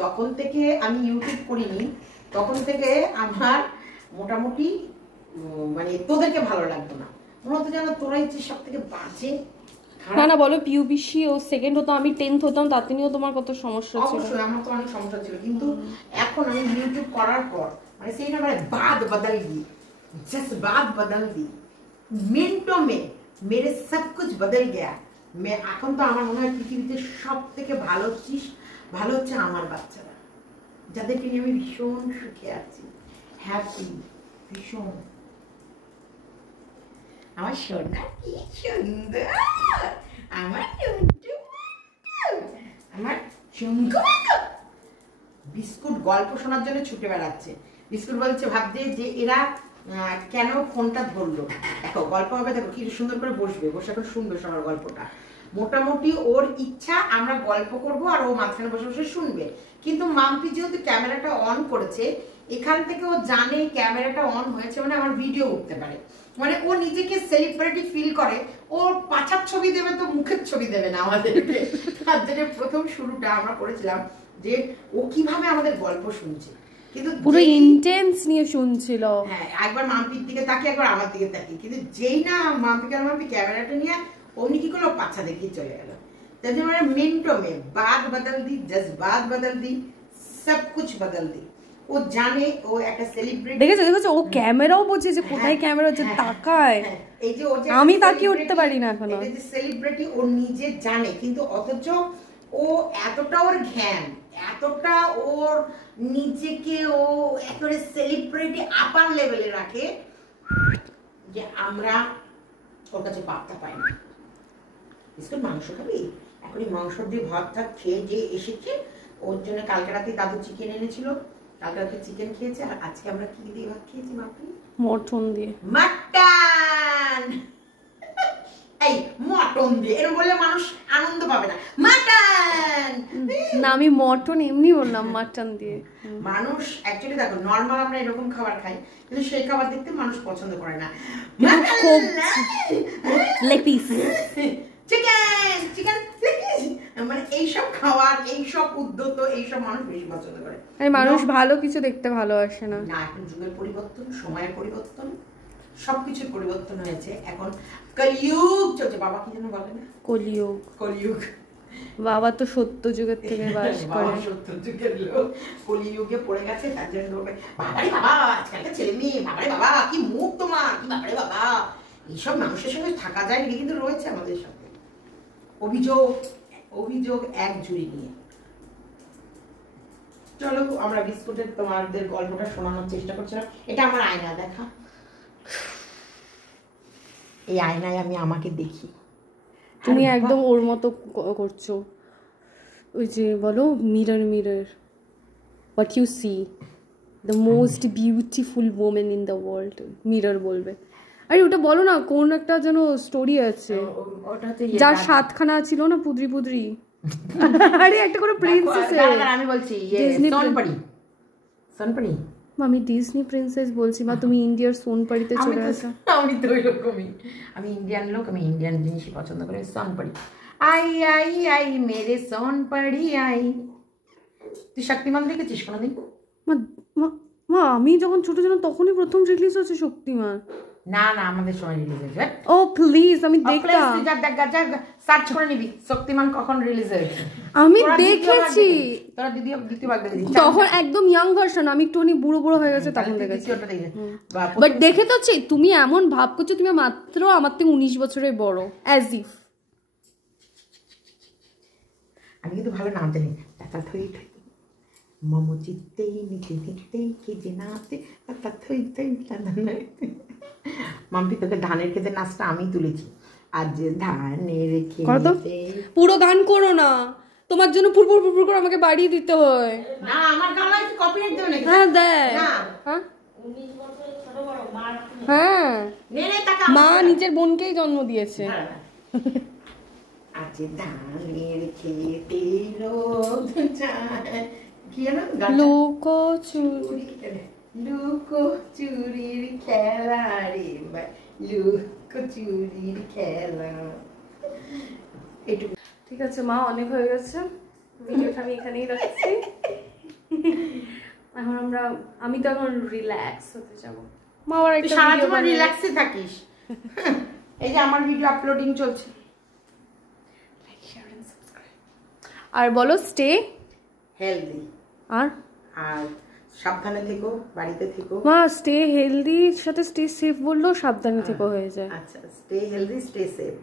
যখন থেকে আমি ইউটিউব করিনি তখন থেকে আমার মোটামুটি মানে তোদেরকে ভালো লাগতো না, মনে হতো যেন তোরাই যে সব থেকে বাজে। না না বলো, পিউবিসি ও সেকেন্ড হতো, আমি 10th হতাম, তাতে নিয়েও তোমার কত সমস্যা ছিল। অবশ্যই আমার তো অনেক সমস্যা ছিল, কিন্তু এখন আমি ইউটিউব করার পর মানে সেই না মানে বাদ বদল দি, জাস্ট বাদ বদল দি, মিনিটों में मेरे सब कुछ बदल गया। मैं এখন তো আমার মনে হয় পৃথিবীতে সব থেকে ভালো হচ্ছে আমার বাচ্চারা, যাদেরকে নিয়ে আমি ভীষণ সুখে আছি, হ্যাপি ভীষণ। আমার সোনা কি সুন্দর, আমার আমার বিস্কুট গল্প শোনার জন্য ছুটে বেড়াচ্ছে। বিস্কুট বলছে, ভাবছে যে এরা কেন ফোনটা ধরলো, দেখো গল্প হবে, দেখো কি সুন্দর করে বসবে, বসে এখন শুনবে সবার গল্পটা। মোটামুটি ওর ইচ্ছা আমরা গল্প করব আর ও মাঝখানে বসে বসে শুনবে, কিন্তু মাম্পি যেহেতু ক্যামেরাটা অন করেছে, এখান থেকে ও জানে ক্যামেরাটা অন হয়েছে মানে আমার ভিডিও উঠতে পারে, মানে ও নিজেকে সেলিব্রিটি ফিল করে। ওর পাছার ছবি দেবে তো মুখের ছবি দেবে না আমাদেরকে। তার জন্য প্রথম শুরুটা আমরা করেছিলাম যে ও কিভাবে আমাদের গল্প শুনছে, কিন্তু পুরো ইন্টেন্স নিয়ে শুনছিল। হ্যাঁ, একবার মাম্পির দিকে তাকিয়ে একবার আমার দিকে তাকিয়ে, কিন্তু যেই না মাম্পি ক্যামেরাটা নিয়ে অমনি কি করলো, পাছা দেখিয়ে চলে গেল। তাই জন্য মিনিটों में बात बदल दी, जज्बात बदल दी, सब कुछ बदल दी। ও জানে ও একটা সেলিব্রিটি। দেখেছো ও ক্যামেরাও বোঝে যে কোথায় ক্যামেরা হচ্ছে, তাকায়। এই যে ও যে আমি তাকিয়ে উঠতে পারি না এখনো। এই যে সেলিব্রিটি ও নিজে জানে, কিন্তু অথচ ও এতটা ওর জ্ঞান, এতটা ওর নিজেকে ও একেবারে সেলিব্রিটি আপার লেভেলে রাখে যে আমরা ওর কাছে পাত্তা পাই না। বিস্কুট মাংস খাবি, এখনই মাংস দিয়ে ভাত থাক খেয়ে যে এসেছে, ওর জন্য কালকে রাতে দাদু চিকেন এনেছিল, কালকে রাতে চিকেন খেয়েছে, আর আজকে আমরা কি দিয়ে ভাত খেয়েছি মাপি? মটন দিয়ে। মাটন। এই মটন দিয়ে এরকম বললে মানুষ আনন্দ পাবে না। মাটন না, আমি মটন এমনি বললাম, মাটন দিয়ে। মানুষ অ্যাকচুয়ালি দেখো নরমাল আমরা এরকম খাবার খাই, কিন্তু সেই খাবার দেখতে মানুষ পছন্দ করে না। Leg piece, chicken chicken leg piece, মানে এইসব খাবার, এইসব উদ্যত, এইসব মানুষ বেশি পছন্দ করে। মানুষ ভালো কিছু দেখতে ভালোবাসে না। না, এখন যুগের পরিবর্তন, সময়ের পরিবর্তন, সবকিছুর পরিবর্তন হয়েছে। এখন কলিযুগ চলছে। বাবা কি যেন বলে না, কলিযুগ। কলিযুগ। বাবা তো সত্য যুগের থেকে বাস করে। সত্য যুগের লোক কলিযুগে পড়ে গেছে, তার জন্য বাবারে বাবা, আজকালকার ছেলে মেয়ে, বাবারে বাবা কি মুখ তোমার, কি বাবারে বাবা, এইসব মানুষের সঙ্গে থাকা যায় নাকি, কিন্তু রয়েছে আমাদের সাথে। অভিযোগ এক জুড়ি নিয়ে। চলো আমরা বিস্কুটের তোমাদের গল্পটা শোনানোর চেষ্টা করছিলাম। এটা আমার আয়না, দেখা, এই আয়নায় আমি আমাকে দেখি। তুমি একদম ওর মতো করছো, ওই যে বলো mirror mirror what you see the most beautiful women in the world, mirror বলবে। আরে ওটা বলো না, কোন একটা যেন স্টোরি আছে, যার 7খানা ছিল না, পুদরি পুদরি। আরে একটা করে প্রিন্সেস, আমি বলছি সোনপরি। আমি ডিজনি প্রিন্সেস বলছি, বা তুমি ইন্ডিয়ার সোনপাড়িতে চলে আসো। আমি তো ওই রকমই, আমি ইন্ডিয়ান লোক, আমি ইন্ডিয়ান জিনিসই পছন্দ করি। সোনপরি, আই আই আই মেরে সোনপরি আই। তুই শক্তিমান দেখেছিস কোনোদিন? মা আমি যখন ছোট ছিলাম তখনই প্রথম রিলিজ হচ্ছে শক্তিমান। না না, আমাদের সময় রিলিজ হয়েছে। ও প্লিজ, আমি দেখতাম। সার্চ করে নিবি শক্তিমান কখন রিলিজ হয়েছে। আমি দেখেছি, তোরা দ্বিতীয় ভাগ দেখেছিস তখন একদম ইয়াং ভার্সন, আমি একটুখানি বুড়ো বুড়ো হয়ে গেছে তখন দেখেছি। বাট দেখে তো তুমি এমন ভাব করছো তুমি মাত্র আমার থেকে 19 বছরের বড়, অ্যাজ ইফ। আমি কিন্তু ভালো নাম জানি, মম চিত্তে নিতে নিতে কি যে নাচে, মাম্পি তোকে ধানের খেতে নাচটা আমি তুলেছি। আর যে ধানের খেতে, পুরো গান করো না, তোমার জন্য পুরপুর পুরপুর করে আমাকে বাড়িয়ে দিতে হয়। না আমার গান কি কপিরাইট দেবে নাকি? হ্যাঁ দেয়। হ্যাঁ, মা নিজের বোনকেই জন্ম দিয়েছে। আজ ধানের খেতে রোদ যায়, লুকোচুরির খেলা রে ভাই, লুকোচুরির খেলা। ঠিক আছে মা, অনেক হয়ে গেছে, ভিডিওটা আমি এখানেই রাখছি। এখন আমি তো এখন রিল্যাক্স হতে যাব। মা আবার একটা সারা ভিডিও জীবন রিল্যাক্সে থাকিস। এই যে আমার ভিডিও আপলোডিং চলছে। আর বলো স্টে হেলদি আর সাবধানে থেকো, বাড়িতে থেকো। মা স্টে হেলদি সাথে স্টে সেফ বললো, সাবধানে থেকো হয়ে যায়। আচ্ছা, স্টে হেলদি, স্টে সেফ।